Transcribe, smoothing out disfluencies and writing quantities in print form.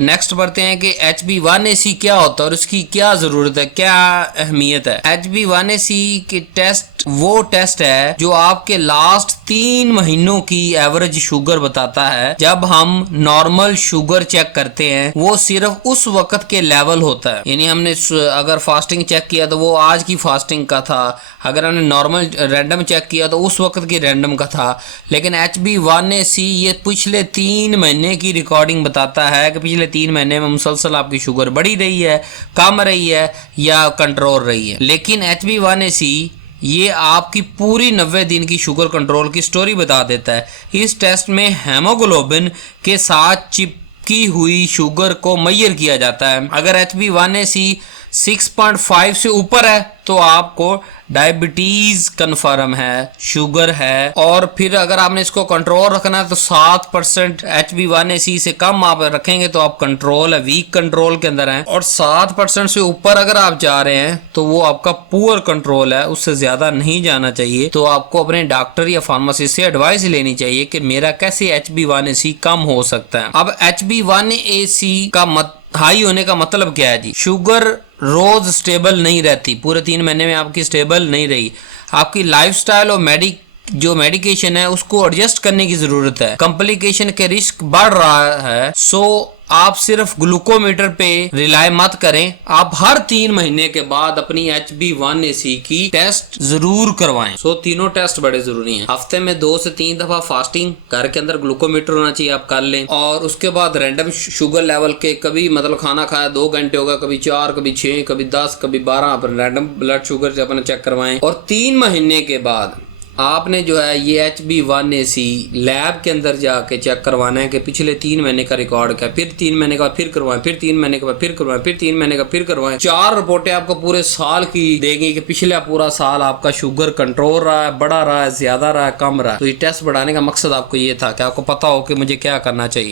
Next बढ़ते हैं कि HB1AC क्या होता है और उसकी क्या जरूरत है, क्या अहमियत है। HB1AC के टेस्ट वो टेस्ट है जो आपके लास्ट 3 महीनों की एवरेज शुगर बताता है। जब हम नॉर्मल शुगर चेक करते हैं वो सिर्फ उस वक्त के लेवल होता है, यानी हमने अगर फास्टिंग चेक किया तो वो आज की फास्टिंग का था, अगर हमने नॉर्मल रैंडम चेक किया तो उस वक्त की रैंडम का था। लेकिन HB1AC ये पिछले 3 महीने की रिकॉर्डिंग बताता है कि पिछले 3 महीने में मुसलसल आपकी शुगर बढ़ी रही है, कम रही है या कंट्रोल रही है। लेकिन HB1AC ये आपकी पूरी 90 दिन की शुगर कंट्रोल की स्टोरी बता देता है। इस टेस्ट में हेमोग्लोबिन के साथ चिपकी हुई शुगर को मेजर किया जाता है। अगर HB1AC 6.5 से ऊपर है तो आपको डायबिटीज कन्फर्म है, शुगर है। और फिर अगर आपने इसको कंट्रोल रखना है तो 7% HB1AC से कम आप रखेंगे तो आप कंट्रोल है, वीक कंट्रोल के अंदर हैं। और 7% से ऊपर अगर आप जा रहे हैं तो वो आपका पुअर कंट्रोल है, उससे ज्यादा नहीं जाना चाहिए। तो आपको अपने डॉक्टर या फार्मासिस्ट से एडवाइस लेनी चाहिए कि मेरा कैसे HB1AC कम हो सकता है। अब HB1AC का हाई होने का मतलब क्या है जी? शुगर रोज स्टेबल नहीं रहती, पूरे 3 महीने में आपकी स्टेबल नहीं रही। आपकी लाइफस्टाइल और जो मेडिकेशन है उसको एडजस्ट करने की जरूरत है। कॉम्प्लिकेशन के रिस्क बढ़ रहा है, सो आप सिर्फ ग्लूकोमीटर पे रिलाय मत करें। आप हर 3 महीने के बाद अपनी HB1AC की टेस्ट जरूर करवाएं। सो तीनों टेस्ट बड़े जरूरी हैं। हफ्ते में 2 से 3 दफा फास्टिंग घर के अंदर ग्लूकोमीटर होना चाहिए, आप कर लें। और उसके बाद रैंडम शुगर लेवल के कभी मतलब खाना खाया 2 घंटे होगा, कभी 4, कभी 6, कभी 10, कभी 12 आप रैंडम ब्लड शुगर से अपना चेक करवाएं। और 3 महीने के बाद आपने जो है ये HB1AC लैब के अंदर जाके चेक करवाना है कि पिछले 3 महीने का रिकॉर्ड क्या है। फिर 3 महीने के बाद फिर करवाएं, फिर 3 महीने के बाद फिर करवाएं, फिर 3 महीने का फिर करवाएं। 4 रिपोर्टें आपको पूरे साल की देंगी कि पिछला पूरा साल आपका शुगर कंट्रोल रहा है, बढ़ा रहा है, ज्यादा रहा है, कम रहा है। तो ये टेस्ट बढ़ाने का मकसद आपको ये था कि आपको पता हो कि मुझे क्या करना चाहिए।